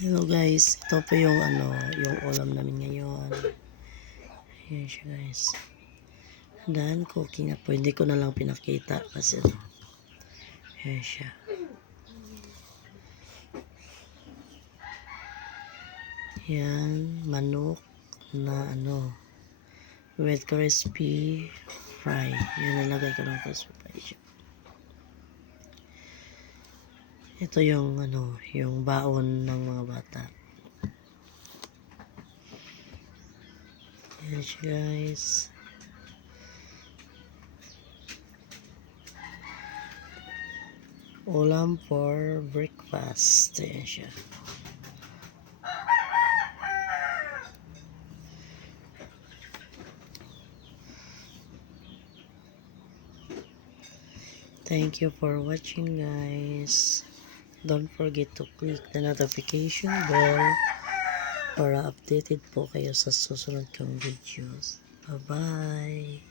Hello guys, ito po yung yung ulam namin ngayon. Ayan siya guys. Dahil cooking na po, hindi ko na lang pinakita kasi ayan siya. Ayan, manok na with crispy fry. Yan, nalagay ko ng crispy fry siya. Ito yung yung baon ng mga bata. Ayan siya guys. Ulam for breakfast. Ayan siya. Thank you for watching guys. Don't forget to click the notification bell para updated po kayo sa susunod kong videos. Bye-bye!